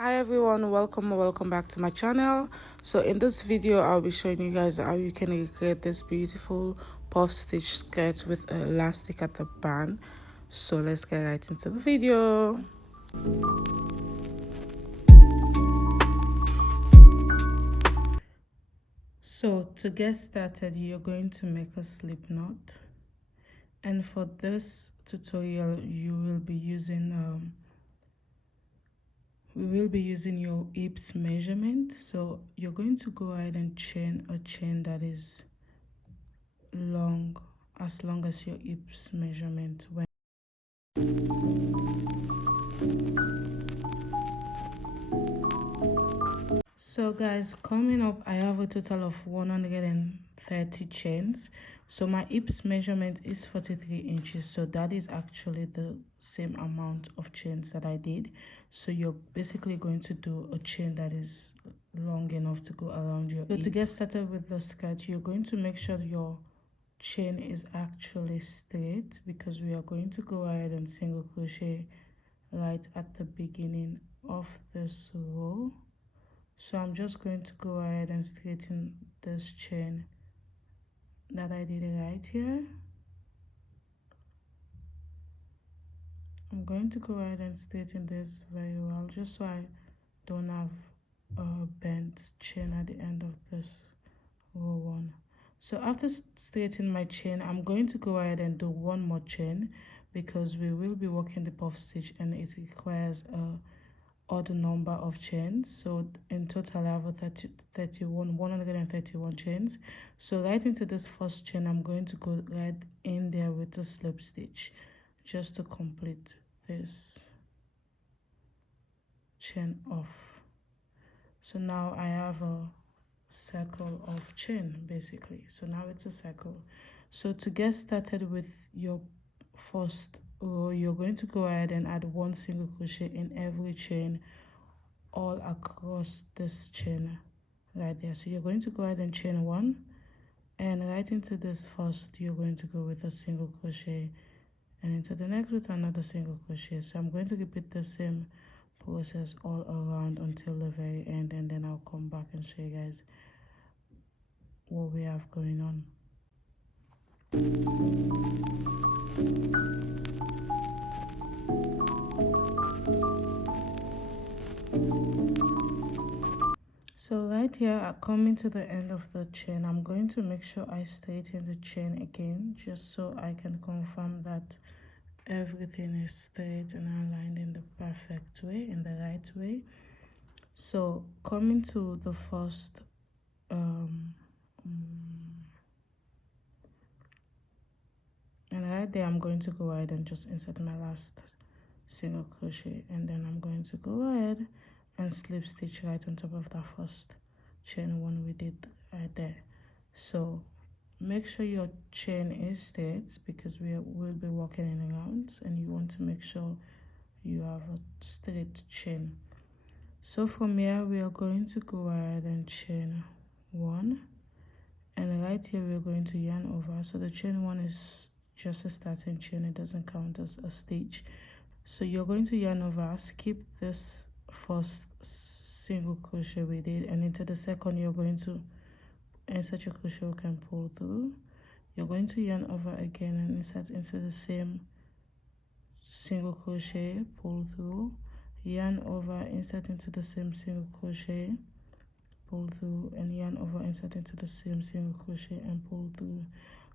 Hi everyone, welcome back to my channel. So in this video I'll be showing you guys how you can recreate this beautiful puff stitch skirt with elastic at the band. So let's get right into the video. So to get started, you're going to make a slip knot, and for this tutorial you will be using we will be using your hips measurement. So you're going to go ahead and chain a chain that is as long as your hips measurement. So guys, coming up I have a total of 130 chains. So my hips measurement is 43 inches, so that is actually the same amount of chains that I did. So you're basically going to do a chain that is long enough to go around your hip. To get started with the skirt, you're going to make sure your chain is actually straight, because we are going to go ahead and single crochet right at the beginning of this row. So I'm just going to go ahead and straighten this chain that I did right here. I'm going to go ahead and straighten this very well, just so I don't have a bent chain at the end of this row one. So after straightening my chain, I'm going to go ahead and do one more chain, because we will be working the puff stitch and it requires a odd number of chains. So in total I have a 131 chains. So right into this first chain, I'm going to go right in there with a slip stitch just to complete this chain off. So now I have a circle of chain basically. So now it's a circle. So to get started with your first row, you're going to go ahead and add one single crochet in every chain all across this chain right there. So you're going to go ahead and chain one, and right into this first you're going to go with a single crochet, and into the next with another single crochet. So I'm going to repeat the same process all around until the very end, and then I'll come back and show you guys what we have going on. So right here, coming to the end of the chain, I'm going to make sure I straighten the chain again, just so I can confirm that everything is straight and aligned in the perfect way, in the right way. So coming to the first and right there, I'm going to go ahead and just insert my last single crochet, and then I'm going to go ahead and slip stitch right on top of that first chain one we did right there. So make sure your chain is straight, because we will be working in rounds, and you want to make sure you have a straight chain. So from here we are going to go ahead and chain one, and right here we're going to yarn over. So the chain one is just a starting chain, it doesn't count as a stitch. So you're going to yarn over, skip this first single crochet we did, and into the second you're going to insert your crochet hook and pull through. You're going to yarn over again and insert into the same single crochet, pull through, yarn over, insert into the same single crochet, pull through, and yarn over, insert into the same single crochet and pull through.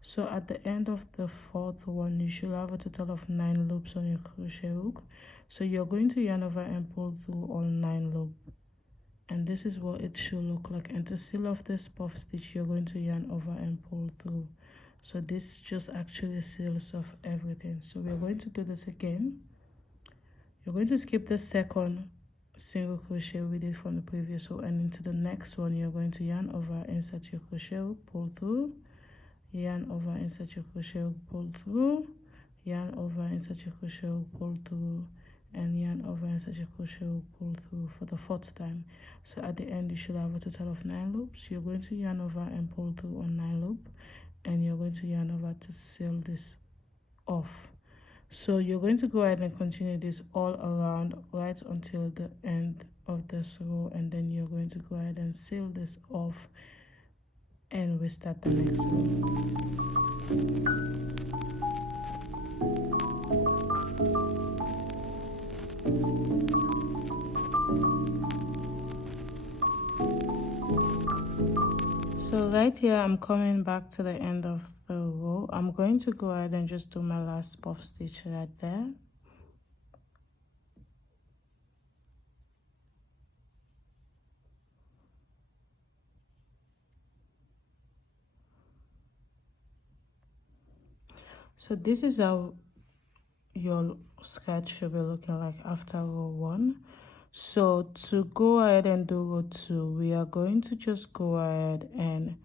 So at the end of the fourth one, you should have a total of 9 loops on your crochet hook. So you're going to yarn over and pull through all 9 loops, and this is what it should look like. And to seal off this puff stitch, you're going to yarn over and pull through. So this just actually seals off everything. So we're going to do this again. You're going to skip the second single crochet we did from the previous row, and into the next one you're going to yarn over, insert your crochet hook, pull through, yarn over, insert your crochet hook, pull through, yarn over, insert your crochet hook, pull through, and yarn over, insert your crochet hook, pull through for the fourth time. So at the end you should have a total of 9 loops. You're going to yarn over and pull through on 9 loops, and you're going to yarn over to seal this off. So you're going to go ahead and continue this all around right until the end of this row, and then you're going to go ahead and seal this off, and we start the next row. So right here, I'm coming back to the end of the row. I'm going to go ahead and just do my last puff stitch right there. So this is how your skirt should be looking like after row 1. So to go ahead and do row 2, we are going to just go ahead and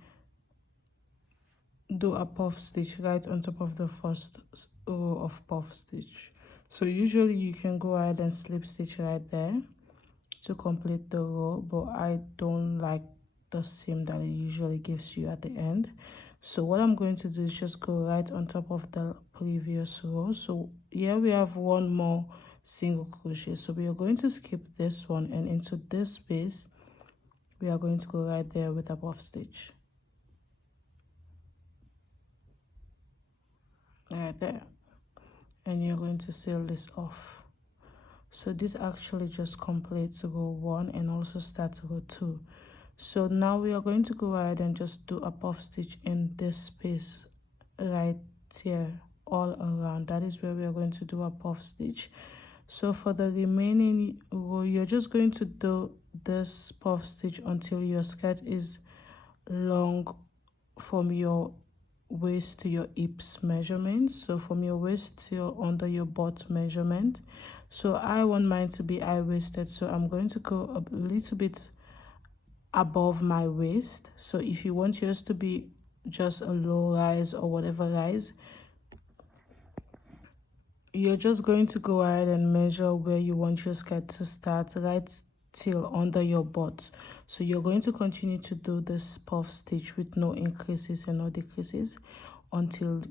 do a puff stitch right on top of the first row of puff stitch. So usually you can go ahead and slip stitch right there to complete the row, but I don't like the seam that it usually gives you at the end. So what I'm going to do is just go right on top of the previous row. So here we have one more single crochet, so we are going to skip this one, and into this space we are going to go right there with a puff stitch right there, and you're going to seal this off. So this actually just completes row 1 and also starts row 2. So now we are going to go ahead and just do a puff stitch in this space right here all around. That is where we are going to do a puff stitch. So for the remaining row, you're just going to do this puff stitch until your skirt is long from your waist to your hips measurement. So from your waist till under your butt measurement. So I want mine to be high-waisted, so I'm going to go a little bit above my waist. So if you want yours to be just a low rise or whatever rise, you're just going to go ahead and measure where you want your skirt to start right till under your butt. So you're going to continue to do this puff stitch with no increases and no decreases until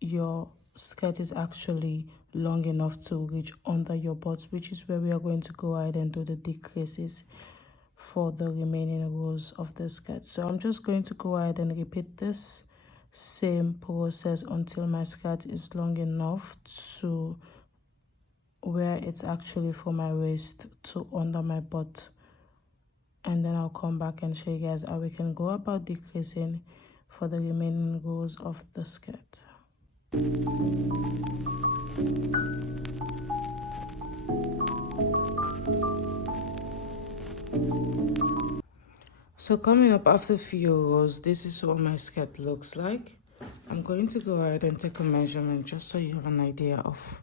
your skirt is actually long enough to reach under your butt, which is where we are going to go ahead and do the decreases for the remaining rows of the skirt. So I'm just going to go ahead and repeat this same process until my skirt is long enough to where it's actually from my waist to under my butt, and then I'll come back and show you guys how we can go about decreasing for the remaining rows of the skirt. So coming up after a few rows, this is what my skirt looks like. I'm going to go ahead and take a measurement just so you have an idea of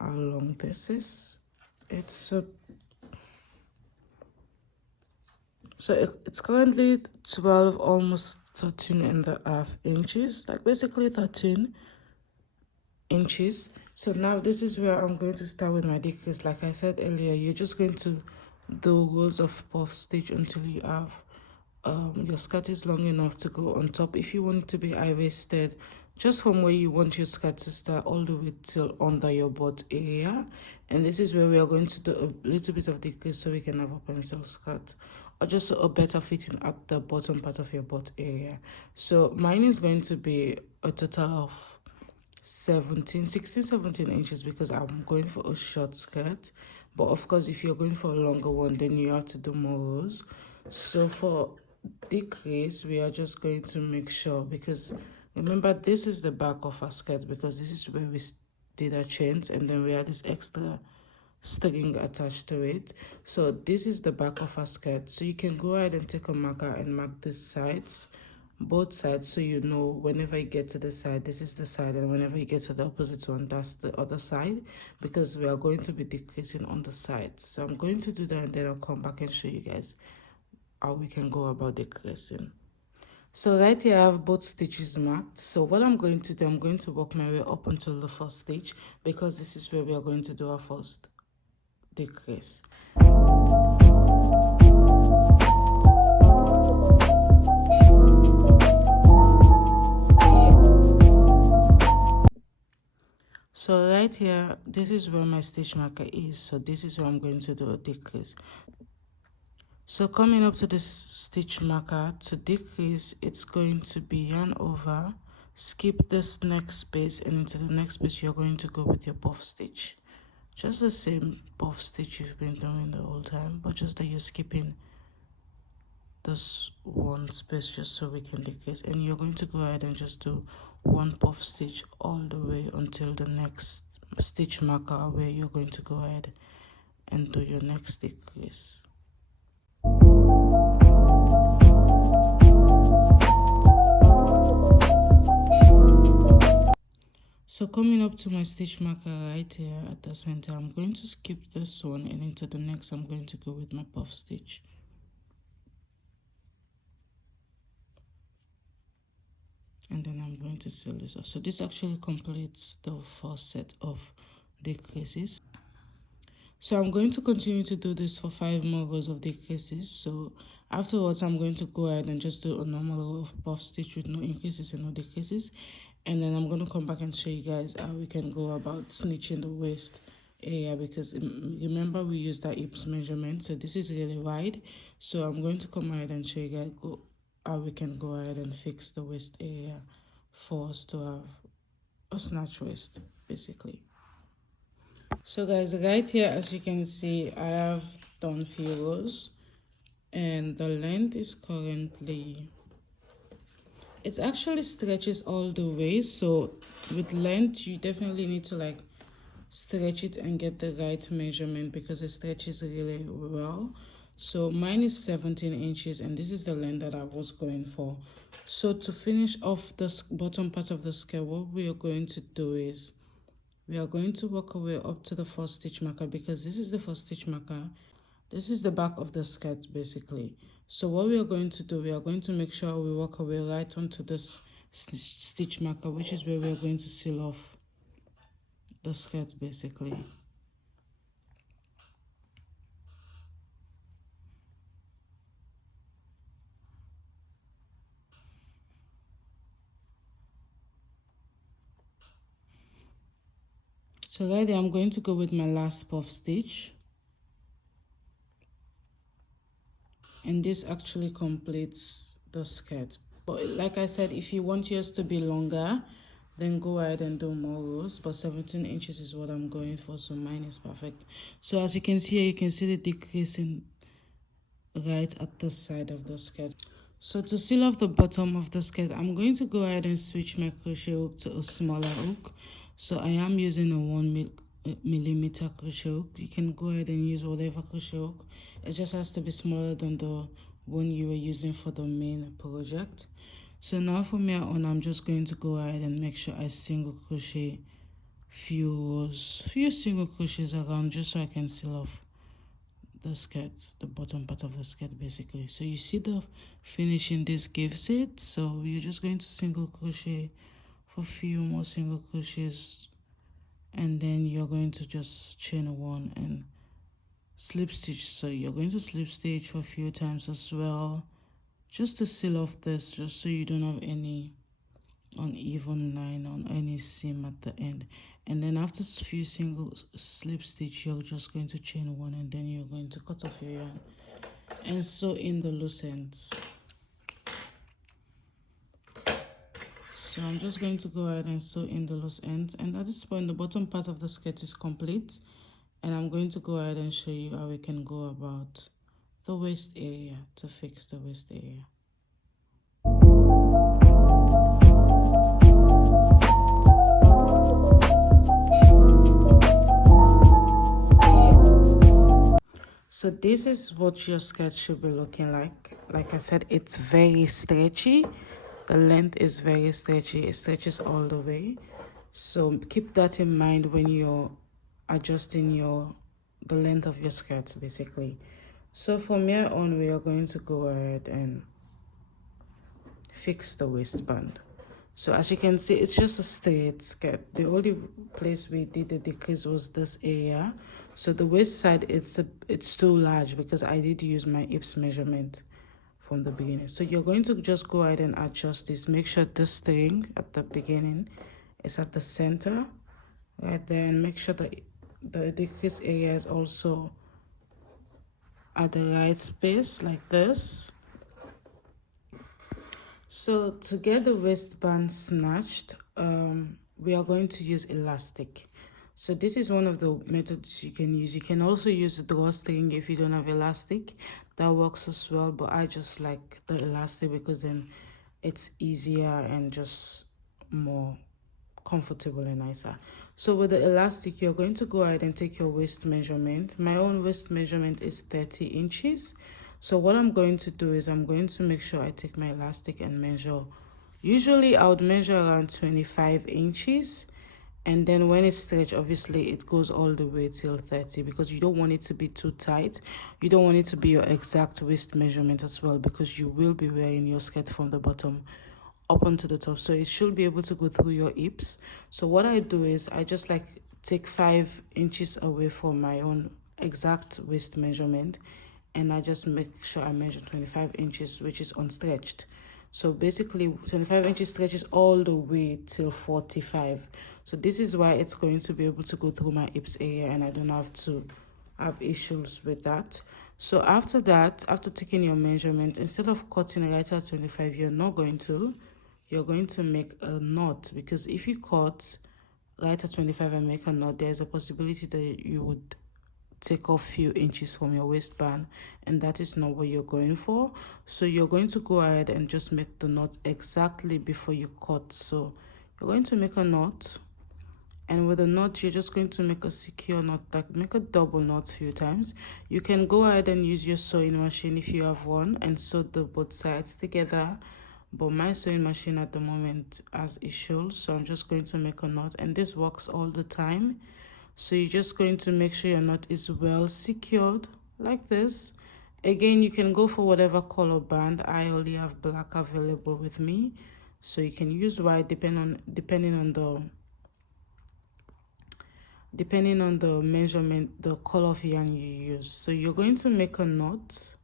how long this is. It's it's currently 12, almost 13.5 inches, like basically 13 inches. So now this is where I'm going to start with my decrease. Like I said earlier, you're just going to do rows of puff stitch until you have your skirt is long enough to go on top. If you want it to be high-waisted, just from where you want your skirt to start all the way till under your butt area. And this is where we are going to do a little bit of decrease so we can have a pencil skirt, or just a better fitting at the bottom part of your butt area. So mine is going to be a total of 16, 17 inches because I'm going for a short skirt. But of course, if you're going for a longer one, then you have to do more rows. So for decrease, we are just going to make sure, because remember this is the back of our skirt, because this is where we did our chains and then we had this extra string attached to it. So this is the back of our skirt. So you can go ahead and take a marker and mark the sides, both sides, so you know whenever you get to the side, this is the side, and whenever you get to the opposite one, that's the other side, because we are going to be decreasing on the sides. So I'm going to do that and then I'll come back and show you guys how we can go about decreasing. So right here I have both stitches marked. So what I'm going to do, I'm going to work my way up until the first stitch, because this is where we are going to do our first decrease. So right here, this is where my stitch marker is, so this is where I'm going to do a decrease. So coming up to this stitch marker, to decrease, it's going to be yarn over, skip this next space, and into the next space you're going to go with your puff stitch. Just the same puff stitch you've been doing the whole time, but just that you're skipping this one space just so we can decrease. And you're going to go ahead and just do one puff stitch all the way until the next stitch marker where you're going to go ahead and do your next decrease. So coming up to my stitch marker right here at the center, I'm going to skip this one, and into the next I'm going to go with my puff stitch. And then I'm going to seal this off. So this actually completes the first set of decreases. So I'm going to continue to do this for 5 more rows of decreases. So afterwards I'm going to go ahead and just do a normal row of puff stitch with no increases and no decreases. And then I'm going to come back and show you guys how we can go about snitching the waist area, because remember we used that hips measurement, so this is really wide. So I'm going to come ahead and show you guys how we can go ahead and fix the waist area for us to have a snatch waist basically. So guys, right here as you can see, I have done few rows, and the length is currently, it actually stretches all the way. So with length you definitely need to like stretch it and get the right measurement, because it stretches really well. So mine is 17 inches, and this is the length that I was going for. So to finish off the bottom part of the skirt, what we are going to do is we are going to work our way up to the first stitch marker, because this is the first stitch marker. This is the back of the skirt basically. So what we are going to do, we are going to make sure we work our way right onto this stitch marker, which is where we are going to seal off the skirt basically. So right there, I'm going to go with my last puff stitch, and this actually completes the skirt. But like I said, if you want yours to be longer, then go ahead and do more rows, but 17 inches is what I'm going for, so mine is perfect. So as you can see here, you can see the decreasing right at the side of the skirt. So to seal off the bottom of the skirt, I'm going to go ahead and switch my crochet hook to a smaller hook. So I am using a 1mm crochet hook. You can go ahead and use whatever crochet hook. It just has to be smaller than the one you were using for the main project. So now from here on, I'm just going to go ahead and make sure I single crochet few single crochets around, just so I can seal off the skirt, the bottom part of the skirt basically. So you see the finishing this gives it. So you're just going to single crochet for a few more single crochets, and then you're going to just chain one and slip stitch. So you're going to slip stitch for a few times as well, just to seal off this, just so you don't have any uneven line on any seam at the end. And then after a few single slip stitch, you're just going to chain one, and then you're going to cut off your yarn and sew in the loose ends. So I'm just going to go ahead and sew in the loose ends, and at this point the bottom part of the skirt is complete, and I'm going to go ahead and show you how we can go about the waist area to fix the waist area. So this is what your skirt should be looking like. Like I said, it's very stretchy. The length is very stretchy. It stretches all the way. So keep that in mind when you're adjusting the length of your skirt basically. So from here on, we are going to go ahead and fix the waistband. So as you can see, it's just a straight skirt. The only place we did the decrease was this area. So the waist side, it's too large because I did use my hips measurement from the beginning. So you're going to just go ahead and adjust this. Make sure this string at the beginning is at the center, right there, and make sure that the decrease area is also at the right space like this. So to get the waistband snatched, we are going to use elastic. So this is one of the methods you can use. You can also use a drawstring if you don't have elastic. That works as well, but I just like the elastic because then it's easier and just more comfortable and nicer. So with the elastic, you're going to go ahead and take your waist measurement. My own waist measurement is 30 inches. So what I'm going to do is I'm going to make sure I take my elastic and measure. Usually I would measure around 25 inches. And then when it's stretched, obviously it goes all the way till 30 because you don't want it to be too tight. You don't want it to be your exact waist measurement as well because you will be wearing your skirt from the bottom up onto the top, so it should be able to go through your hips. So what I do is I just like take 5 inches away from my own exact waist measurement, and I just make sure I measure 25 inches, which is unstretched. So basically 25 inches stretches all the way till 45. So this is why it's going to be able to go through my hips area and I don't have to have issues with that. So after that, after taking your measurement, instead of cutting right at 25, you're going to make a knot, because if you cut right at 25 and make a knot, there's a possibility that you would take off few inches from your waistband, and that is not what you're going for. So you're going to go ahead and just make the knot exactly before you cut. So you're going to make a knot, and with a knot you're just going to make a secure knot, like make a double knot a few times. You can go ahead and use your sewing machine if you have one and sew the both sides together, but my sewing machine at the moment has issues, so I'm just going to make a knot, and this works all the time. So you're just going to make sure your knot is well secured like this. Again, you can go for whatever color band. I only have black available with me, so you can use white depending on the measurement, the color of yarn you use. So you're going to make a knot,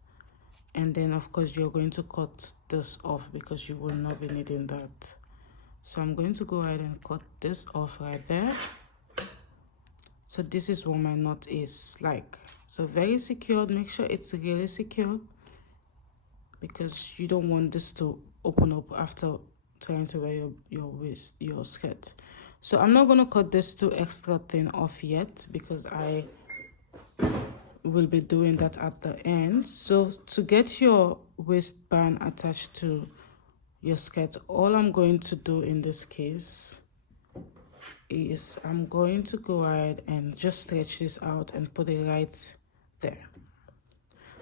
and then of course you're going to cut this off because you will not be needing that. So I'm going to go ahead and cut this off right there. So this is what my knot is like. So very secured. Make sure it's really secured because you don't want this to open up after trying to wear your skirt. So I'm not going to cut this too extra thin off yet because I will be doing that at the end. So to get your waistband attached to your skirt, all I'm going to do in this case is I'm going to go ahead and just stretch this out and put it right there.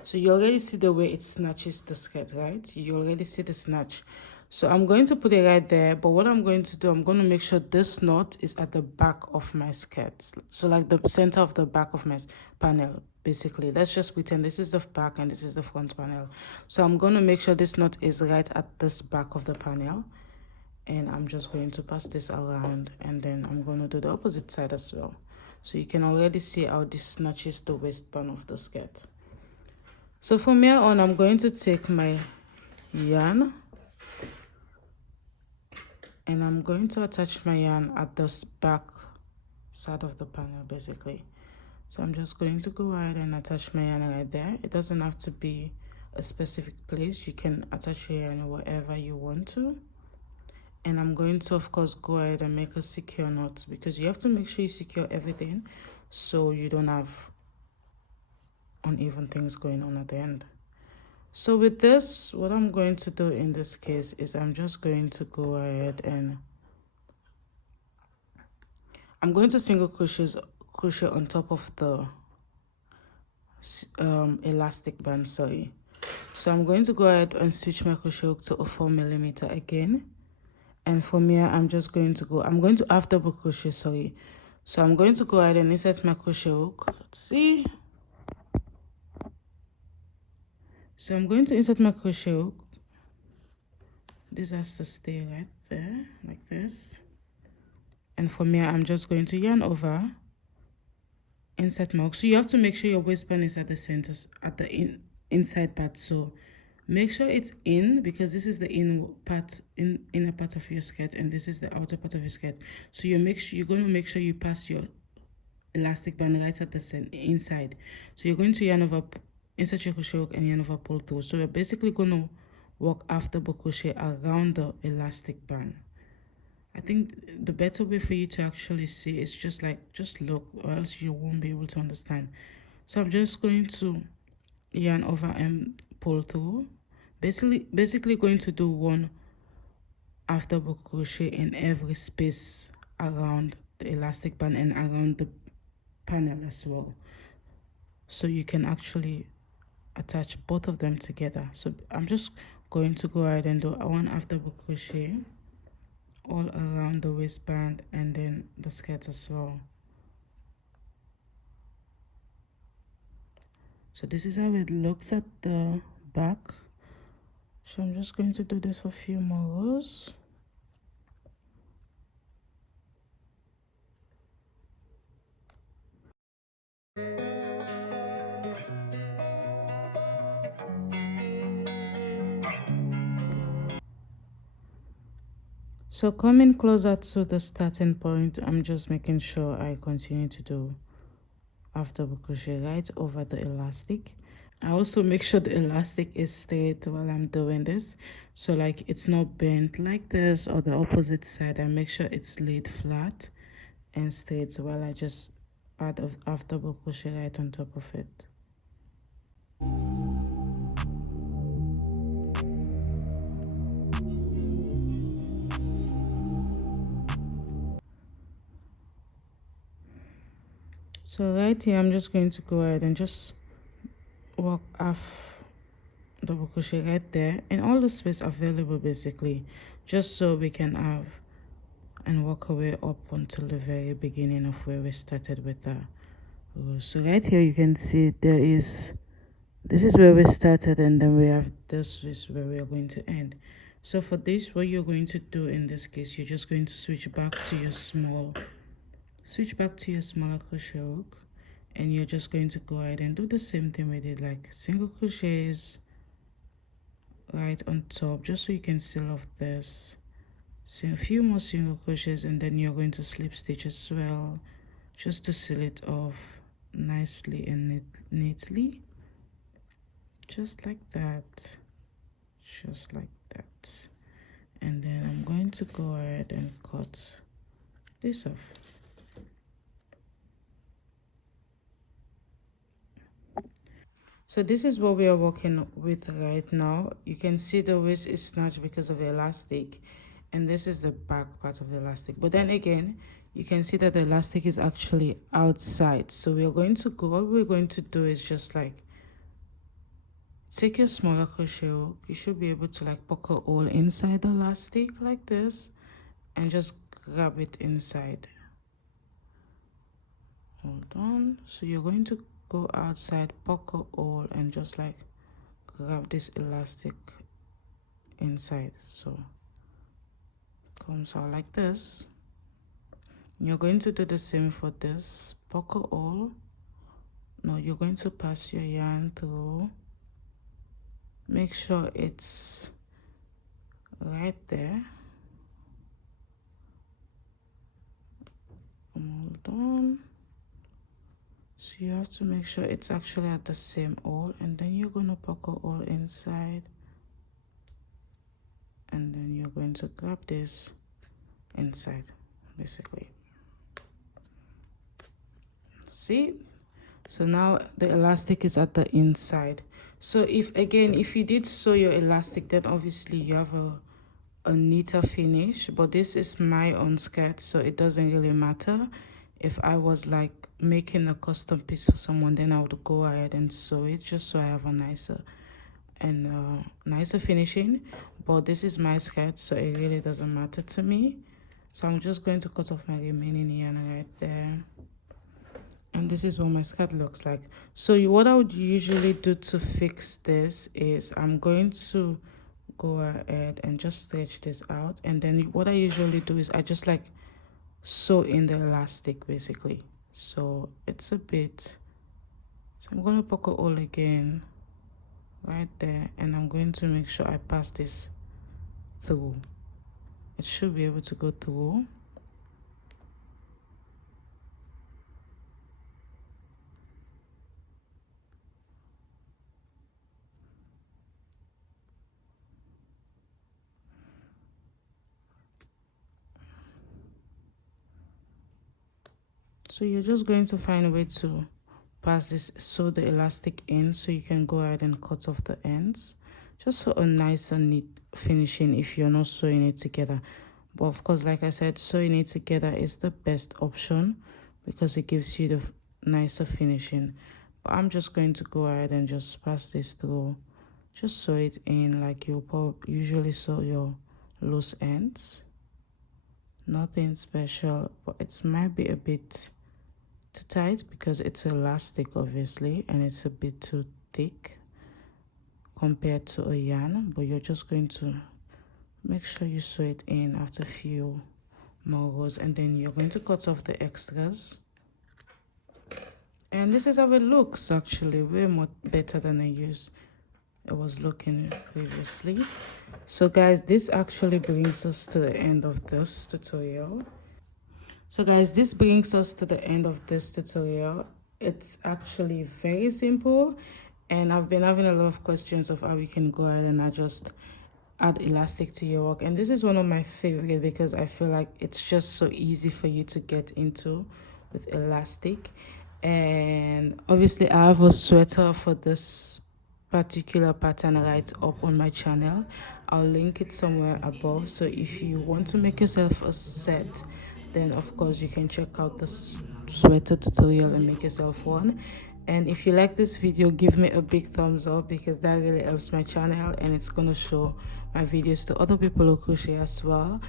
So you already see the way it snatches the skirt, right? You already see the snatch. So I'm going to put it right there, but what I'm going to do, I'm going to make sure this knot is at the back of my skirt. So like the center of the back of my panel, basically. Let's just pretend this is the back and this is the front panel. So I'm going to make sure this knot is right at this back of the panel. And I'm just going to pass this around, and then I'm going to do the opposite side as well. So you can already see how this snatches the waistband of the skirt. So from here on, I'm going to take my yarn and I'm going to attach my yarn at the back side of the panel, basically. So I'm just going to go ahead and attach my yarn right there. It doesn't have to be a specific place. You can attach your yarn wherever you want to. And I'm going to, of course, go ahead and make a secure knot, because you have to make sure you secure everything so you don't have uneven things going on at the end. So with this, what I'm going to do in this case is I'm just going to go ahead and I'm going to single crochet on top of the elastic band, sorry. So I'm going to go ahead and switch my crochet hook to a 4mm again. And from here, I'm going to half double crochet, sorry. So I'm going to go ahead and insert my crochet hook. Let's see. So I'm going to insert my crochet hook. This has to stay right there, like this. And from here, I'm just going to yarn over, insert my hook. So you have to make sure your waistband is at the center, at the inside part. So Make sure it's in, because this is the inner part of your skirt, and this is the outer part of your skirt. So you're going to make sure you pass your elastic band right at the inside. So you're going to yarn over, insert your crochet hook and yarn over, pull through. So we're basically going to work after double crochet around the elastic band. I think the better way for you to actually see is just look, or else you won't be able to understand. So I'm just going to yarn over and pull through. Basically going to do one after double crochet in every space around the elastic band and around the panel as well, so you can actually attach both of them together. So I'm just going to go ahead and do one after double crochet all around the waistband and then the skirt as well. So this is how it looks at the back. So I'm just going to do this for a few more rows. So coming closer to the starting point, I'm just making sure I continue to do after double crochet right over the elastic. I also make sure the elastic is straight while I'm doing this, so like it's not bent like this or the opposite side. I make sure it's laid flat and straight while I just add after double crochet right on top of it. So right here I'm just going to go ahead and just work half double crochet right there in all the space available, basically, just so we can have and work our way up until the very beginning of where we started with the row. So right here you can see this is where we started, and then we have this is where we are going to end. So for this, what you're going to do in this case, you're just going to switch back to your smaller crochet hook, and you're just going to go ahead and do the same thing we did, like single crochets right on top, just so you can seal off this. So a few more single crochets, and then you're going to slip stitch as well, just to seal it off nicely and neatly, just like that, and then I'm going to go ahead and cut this off. So this is what we are working with right now. You can see the waist is snatched because of the elastic, and this is the back part of the elastic. But then again, you can see that the elastic is actually outside. So what we're going to do is just like take your smaller crochet hook. You should be able to like poke a hole inside the elastic like this and just grab it inside. Hold on. So you're going to go outside, poke a hole, and just like grab this elastic inside. So it comes out like this. You're going to do the same for this. Poke a hole. No, you're going to pass your yarn through. Make sure it's right there. Hold on. So you have to make sure it's actually at the same hole, and then you're going to poke a hole inside, and then you're going to grab this inside, basically. See? So now the elastic is at the inside. So if you did sew your elastic, then obviously you have a neater finish, but this is my own skirt, so it doesn't really matter. If I was like making a custom piece for someone, then I would go ahead and sew it just so I have a nicer finishing. But this is my skirt, so it really doesn't matter to me. So I'm just going to cut off my remaining yarn right there, and this is what my skirt looks like. So what I would usually do to fix this is I'm going to go ahead and just stretch this out, and then what I usually do is I just like sew in the elastic, basically. So it's a bit, so I'm going to poke a hole again right there, and I'm going to make sure I pass this through. It should be able to go through. So you're just going to find a way to pass this, sew the elastic in, so you can go ahead and cut off the ends, just for a nice and neat finishing if you're not sewing it together. But of course, like I said, sewing it together is the best option because it gives you the nicer finishing. But I'm just going to go ahead and just pass this through, just sew it in like you usually sew your loose ends. Nothing special, but it might be a bit too tight because it's elastic obviously, and it's a bit too thick compared to a yarn. But you're just going to make sure you sew it in after a few more rows, and then you're going to cut off the extras. And this is how it looks, actually way more better than it was looking previously. So guys, this actually brings us to the end of this tutorial. So guys, this brings us to the end of this tutorial. It's actually very simple, and I've been having a lot of questions of how we can go ahead and add elastic to your work, and this is one of my favorite because I feel like it's just so easy for you to get into with elastic. And obviously I have a sweater for this particular pattern right up on my channel. I'll link it somewhere above, so if you want to make yourself a set, then of course you can check out this sweater tutorial and make yourself one. And if you like this video, give me a big thumbs up because that really helps my channel, and it's gonna show my videos to other people who crochet as well.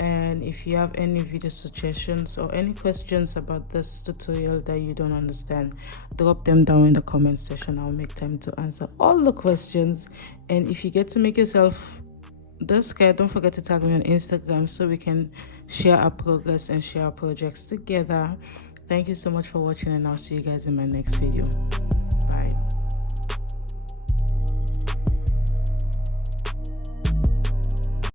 And if you have any video suggestions or any questions about this tutorial that you don't understand, drop them down in the comment section. I'll make time to answer all the questions. And if you get to make yourself the skirt, don't forget to tag me on Instagram so we can share our progress and share our projects together. Thank you so much for watching, and I'll see you guys in my next video.